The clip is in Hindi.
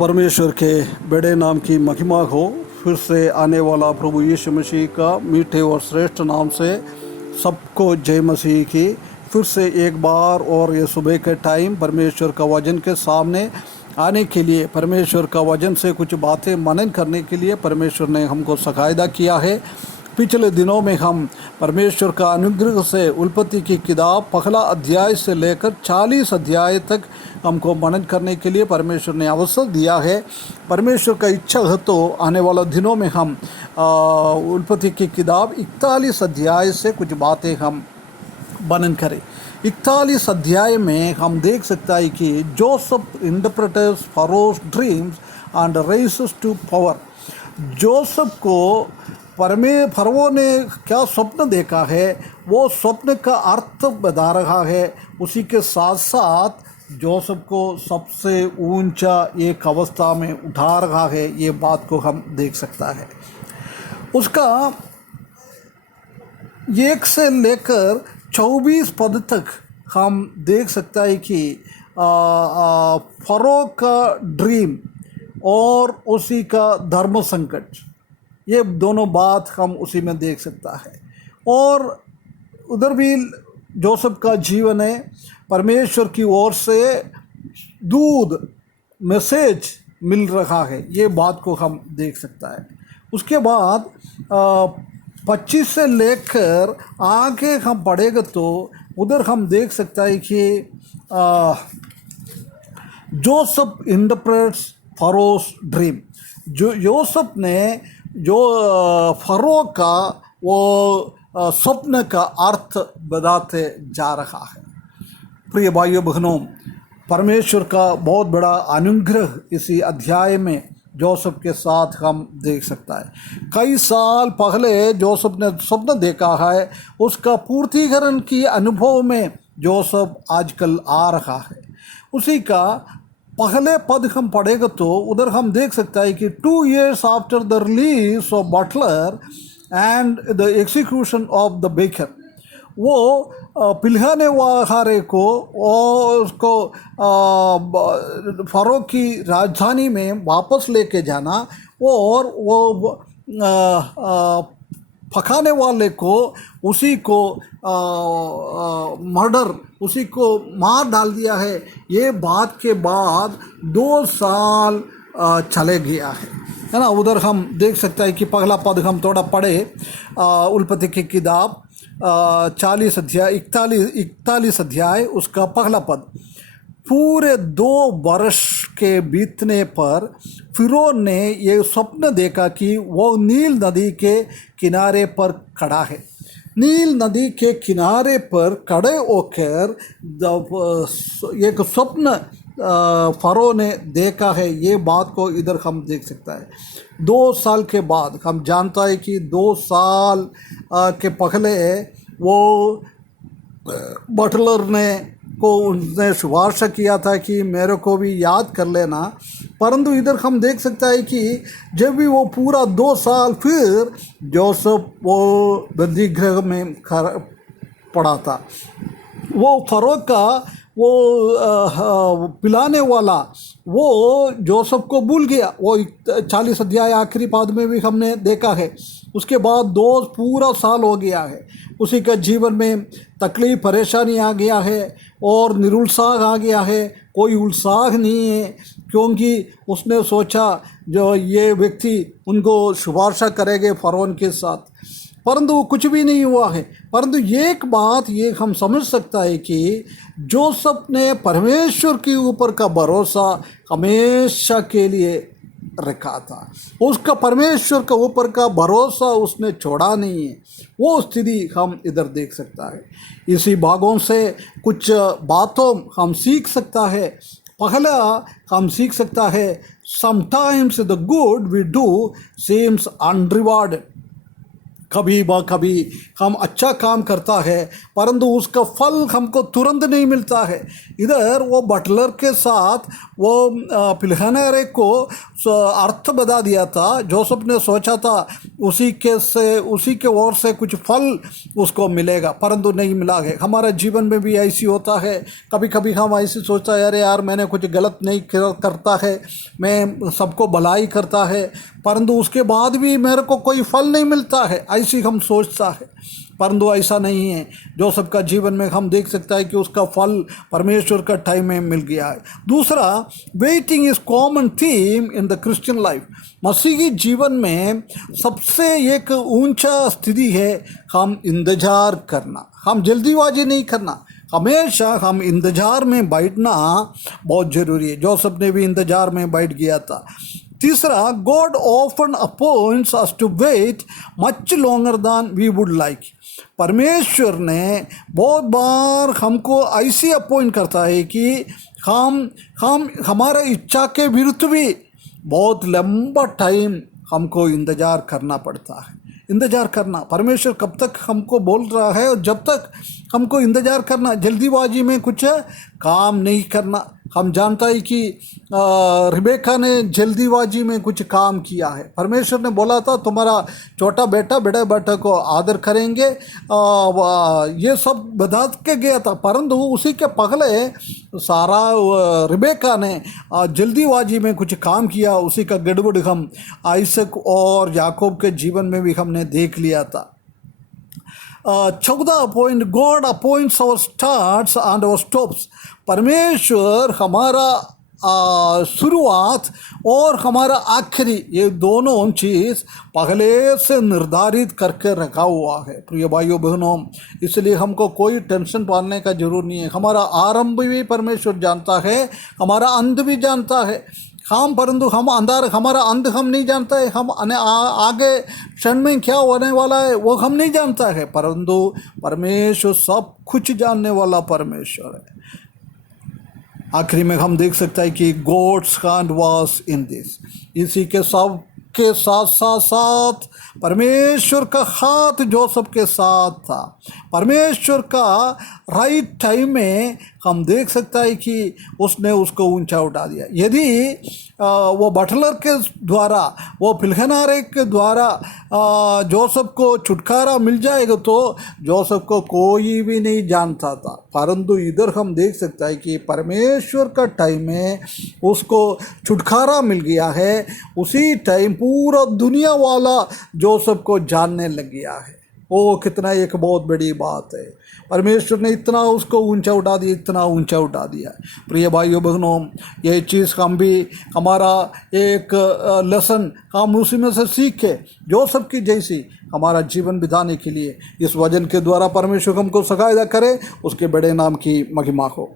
परमेश्वर के बड़े नाम की महिमा हो। फिर से आने वाला प्रभु यीशु मसीह का मीठे और श्रेष्ठ नाम से सबको जय मसीह की। फिर से एक बार और ये सुबह के टाइम परमेश्वर का वचन के सामने आने के लिए, परमेश्वर का वचन से कुछ बातें मनन करने के लिए परमेश्वर ने हमको सकायदा किया है। पिछले दिनों में हम परमेश्वर का अनुग्रह से उत्पत्ति की किताब पहला अध्याय से लेकर 40 अध्याय तक हमको मनन करने के लिए परमेश्वर ने अवसर दिया है। परमेश्वर का इच्छा है तो आने वाला दिनों में हम उत्पत्ति की किताब 41 अध्याय से कुछ बातें हम मनन करें। 41 अध्याय में हम देख सकता है कि Joseph interprets Pharaoh's dreams and rises to power. Joseph को फरो ने क्या स्वप्न देखा है, वो स्वप्न का अर्थ बता रहा है। उसी के साथ साथ जोसेफ को सबसे ऊंचा एक अवस्था में उठा रहा है, ये बात को हम देख सकता है। उसका 1 से लेकर 24 पद तक हम देख सकता है कि फरो का ड्रीम और उसी का धर्म संकट, ये दोनों बात हम उसी में देख सकता है। और उधर भी जोसेफ का जीवन है, परमेश्वर की ओर से दूध मैसेज मिल रहा है, ये बात को हम देख सकता है। उसके बाद 25 से लेकर आगे हम पढ़ेगा तो उधर हम देख सकता है कि जोसेफ इंटरप्रेट्स फरोस ड्रीम। जो योसेफ ने जो फरो का वो स्वप्न का अर्थ बताते जा रहा है। प्रिय भाइयों बहनों, परमेश्वर का बहुत बड़ा अनुग्रह इसी अध्याय में जोसेफ के साथ हम देख सकता है। कई साल पहले जोसेफ ने स्वप्न देखा है, उसका पूर्तिकरण की अनुभव में जोसेफ आजकल आ रहा है। उसी का पहले पद हम पढ़ेगा तो उधर हम देख सकता है कि 2 years after the release of butler and the execution of the baker, वो पिलहाने वाले को और उसको फरो की राजधानी में वापस लेके जाना और वो पकाने वाले को उसी को मर्डर, उसी को मार डाल दिया है। ये बात के बाद 2 साल चले गया है ना। उधर हम देख सकते हैं कि पहला पद हम थोड़ा पढ़े, उत्पत्ति की किताब 40 अध्याय 41 अध्याय उसका पहला पद। पूरे 2 वर्ष के बीतने पर फिरौन ने ये स्वप्न देखा कि वो नील नदी के किनारे पर खड़ा है। नील नदी के किनारे पर खड़े होकर एक स्वप्न फरो ने देखा है, ये बात को इधर हम देख सकता है। 2 साल के बाद हम जानता है कि 2 साल के पहले वो बटलर ने को उनने सिफारिश किया था कि मेरे को भी याद कर लेना। परंतु इधर हम देख सकता है कि जब भी वो पूरा 2 साल फिर जोसेफ वो बंदीगृह में पड़ा था, वो फरो का वो पिलाने वाला वो जोसेफ को भूल गया। वो 40 अध्याय आखिरी पाद में भी हमने देखा है। उसके बाद 2 पूरा साल हो गया है, उसी का जीवन में तकलीफ परेशानी आ गया है और निरुत्साह आ गया है। कोई उत्साह नहीं है, क्योंकि उसने सोचा जो ये व्यक्ति उनको सिफारिश करेंगे फरोन के साथ, परंतु कुछ भी नहीं हुआ है। परंतु एक बात ये हम समझ सकता है कि जोसेफ ने परमेश्वर के ऊपर का भरोसा हमेशा के लिए रखा था। उसका परमेश्वर के ऊपर का भरोसा उसने छोड़ा नहीं है। वो स्थिति हम इधर देख सकता है। इसी भागों से कुछ बातों हम सीख सकता है। पहला हम सीख सकता है, sometimes the good we do seems unrewarded. कभी ब कभी हम अच्छा काम करता है परंतु उसका फल हमको तुरंत नहीं मिलता है। इधर वो बटलर के साथ वो पिलहनेरे को अर्थ बता दिया था। जोसेफ ने सोचा था उसी के ओर से कुछ फल उसको मिलेगा परंतु नहीं मिला है। हमारा जीवन में भी ऐसी होता है, कभी कभी हम ऐसे सोचता है अरे यार मैंने कुछ गलत नहीं करता है, मैं सबको भलाई करता है परंतु उसके बाद भी मेरे को कोई फल नहीं मिलता है, ऐसी हम सोचता है परंतु ऐसा नहीं है। जोसेफ का जीवन में हम देख सकता है कि उसका फल परमेश्वर का टाइम में मिल गया है। दूसरा, waiting is common theme in the Christian life. मसीही जीवन में सबसे एक ऊंचा स्थिति है हम इंतजार करना, हम जल्दीबाजी नहीं करना, हमेशा हम इंतजार में बैठना बहुत ज़रूरी है। जोसेफ ने भी इंतजार में बैठ गया था। तीसरा, God often appoints us to wait much longer than we would like. परमेश्वर ने बहुत बार हमको ऐसी अपॉइंट करता है कि हम हमारा इच्छा के विरुद्ध भी बहुत लंबा टाइम हमको इंतज़ार करना पड़ता है। इंतज़ार करना, परमेश्वर कब तक हमको बोल रहा है और जब तक हमको इंतज़ार करना, जल्दीबाजी में कुछ काम नहीं करना। हम जानता है कि रिबेका ने जल्दीबाजी में कुछ काम किया है। परमेश्वर ने बोला था तुम्हारा छोटा बेटा बड़े बेटे को आदर करेंगे, ये सब बता के गया था परंतु उसी के पहले सारा रिबेका ने जल्दीबाजी में कुछ काम किया। उसी का गड़बड़ हम आइसक और याकूब के जीवन में भी हमने देख लिया था। 14 point, God appoints our starts and our stops. परमेश्वर हमारा शुरुआत और हमारा आखिरी, ये दोनों चीज़ पहले से निर्धारित करके रखा हुआ है प्रिय भाइयों बहनों। इसलिए हमको कोई टेंशन पालने का जरूर नहीं है। हमारा आरंभ भी परमेश्वर जानता है, हमारा अंत भी जानता है। परंतु हमारा अंत हम नहीं जानता है, हम आगे क्षण में क्या होने वाला है वो हम नहीं जानता है, परंतु परमेश्वर सब कुछ जानने वाला परमेश्वर है। आखिरी में हम देख सकते हैं कि God's hand was in this. इसी के सब के साथ साथ साथ परमेश्वर का हाथ जोसेफ के साथ था। परमेश्वर का राइट टाइम में हम देख सकता है कि उसने उसको ऊंचा उठा दिया। यदि वो बटलर के द्वारा, वो पिलहनारे के द्वारा जोसेफ को छुटकारा मिल जाएगा तो जोसेफ को कोई भी नहीं जानता था, परंतु इधर हम देख सकता है कि परमेश्वर का टाइम में उसको छुटकारा मिल गया है। उसी टाइम पूरा दुनिया वाला जोसेफ को जानने लग गया है। वो कितना एक बहुत बड़ी बात है। परमेश्वर ने इतना उसको ऊंचा उठा दिया, इतना ऊंचा उठा दिया। प्रिय भाइयों बहनों, ये चीज़ हम भी, हमारा एक लेसन हम उसी में से सीख के जोसेफ की जैसी हमारा जीवन बिताने के लिए इस वचन के द्वारा परमेश्वर हमको सहायता करे। उसके बड़े नाम की महिमा हो।